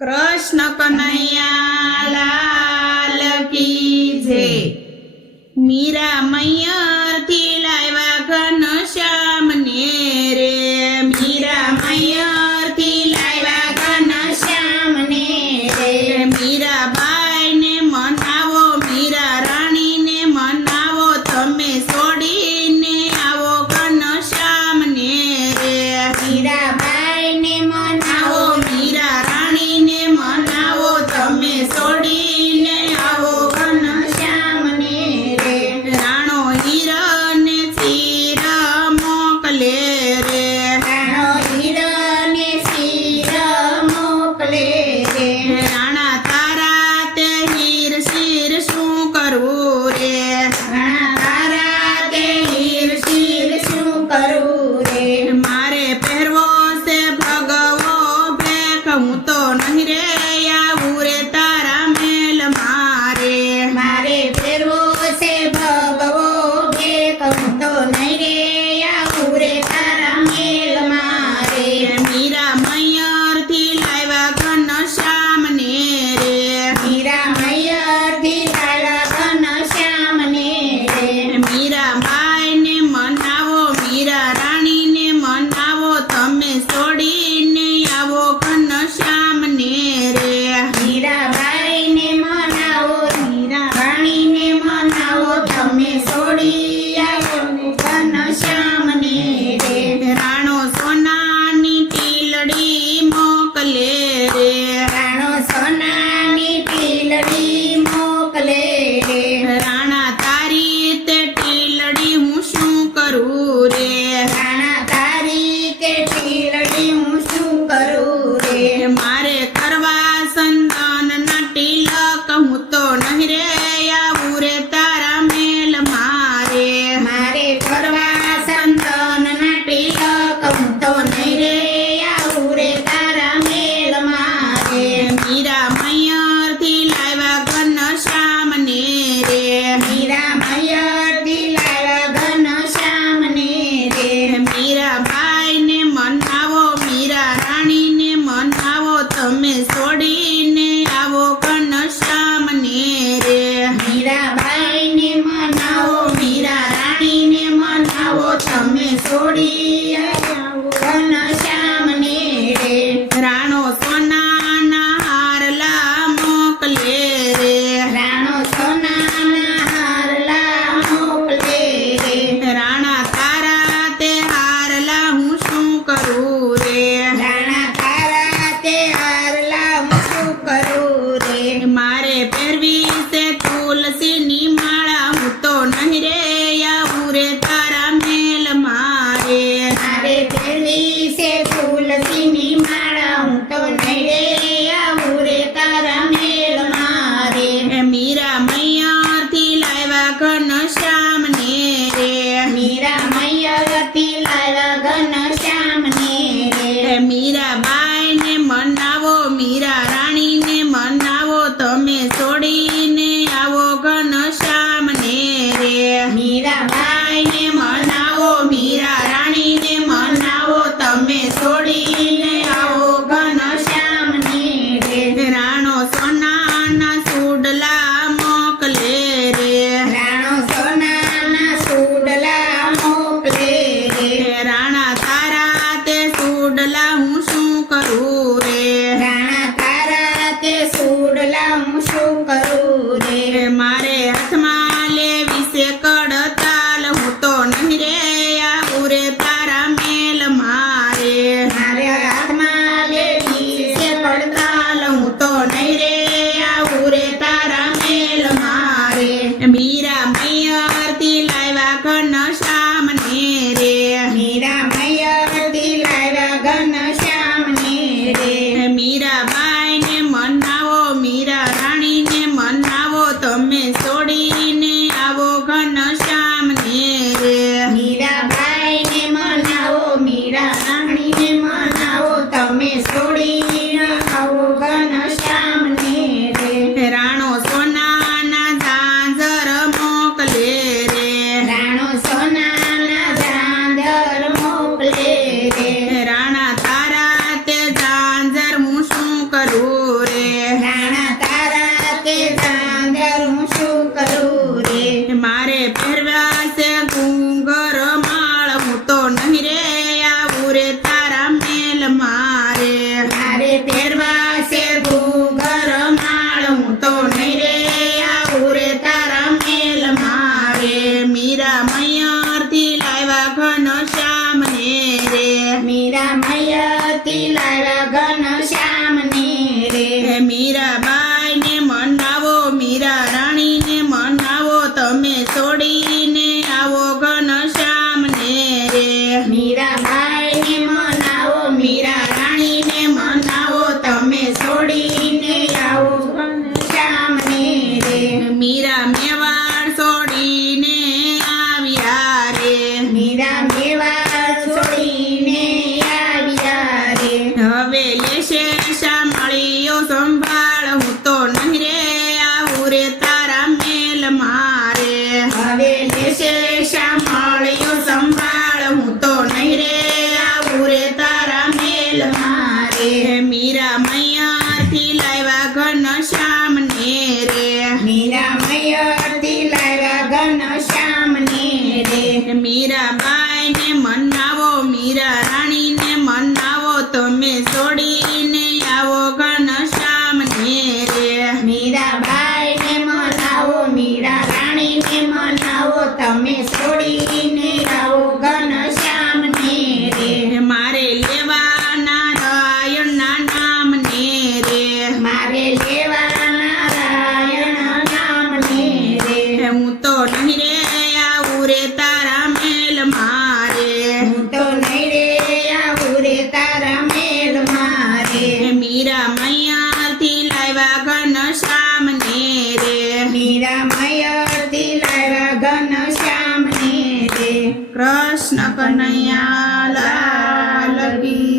कृष्ण कन्हैया लाल की जय। मीरा मैयर थी लाव्या घनश्याम ने रे, मीरा मैयर थी लाव्या घनश्याम ने रे। मीरा बाई ने मनावो, मीरा राणी ने मनावो, तमे सोडीने आवो घनश्याम ने रे। मीरा बाई ने मनावो, मीरा राणी ने मनावो, तमे सोडीने आवो घनश्याम ने रे। राणो हीरन चीर मोकले रे, राणो हीरन चीर मोकले रे। राणा तारा ते हीर शिर शू करू रे, राणा तारा ते हीर शिर शू करू रे। मारे પહેરવો से भगवो भेख, हूँ तो नहीं रे आવું रे तारा मेल मारे। मारे फेरवो से भगवो भेख, हूँ तो नहीं रे आવું रे तारा मेल मारे। मीरा मैयर थी लाव्या घनश्याम ने रे, मीरा मैयर थी लाव्या घनश्याम ने रे। मीरा बाई ने मनावो, मीरा राणी ने मनावो, तमे सोडीने आवो घनश्याम ने रे। मीरा बाई ने मनावो, मीरा राणी ने मनावो, तमे सोडी आवो घनश्याम ने रे। राणो सोनानी टीलड़ी मोकले रे, राणो सोनानी टीलड़ी मोकले रे। राणा तारी ते टीलड़ी हूँ शू करूँ रे। राणा तारी के टीलड़ी हूँ शू करूँ रे। मारे करवा संतान ना टिलक, हूँ तो नहीं रे आવું रे तारा मेल मारे। मारे करवा संतान ना टिलक, हूँ तो नहीं रे आવું रे तारा मेल मारे। मीरा मैयर थी लाव्या घनश्याम ने रे, मीरा मैयर थी लाव्या घनश्याम ने रे। मीरा बाई ने मनावो, मीरा राणी ने मनावो, तमे सोडीने आवो घनश्याम ने रे। मीरा बाई ने मनावो, मीरा राणी ने मनावो, तमे सोडी आवो घनश्याम ने रे। राणो सोनाना हारला मोकले रे, राणो सोनाना हारला मोकले रे। राणा तारा ते हारला हूँ शू करूँ रे। राणा तारा ते हारला સંભાળ હું તો નહીં રે આવું રે તારા મેલ મારે હવે લેશે મળ્યો સંભાળ હું તો નહીં રે આવું રે તારા મેલ મારે મીરા મૈયાથી લાવ્યા ઘનશ્યામ ને રે મીરા મૈયરથી લાવ્યા ઘનશ્યામને રે મીરાબાઈ ને મનાવો મીરા રાણી ને મનાવો તમે છોડીને આવો ઘનશ્યામ ને રે મીરાબાઈને મનાવો મીરા રાણીને મનાવો તમે છોડીને આવો ઘનશ્યામને રે મારે લેવાના રાયણના નામ ને રે મારે લેવા નારાયણ નામને રે હું તો નહીં રે આવું રે તારા મેલ મારે હું તો નહીં રે આવું રે તારા મેલ મારે મીરા મૈયાથી લાવ્યા ઘનશ્યામ ને રે મીરા મયરથી લાવ્યા ઘનશ્યામને રે કૃષ્ણ કનૈયા લાલ કી